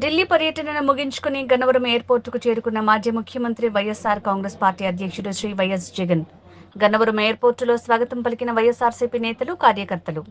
ఢిల్లీ పర్యటనను ముగించుకుని గన్నవరం ఎయిర్పోర్టుకు చేరుకున్న మాజీ ముఖ్యమంత్రి వైఎస్ఆర్ కాంగ్రెస్ పార్టీ అధ్యక్షుడు శ్రీ వైఎస్ జగన్. గన్నవరం ఎయిర్పోర్టులో స్వాగతం పలికిన వైఎస్ఆర్సీపీ నేతలు, కార్యకర్తలు.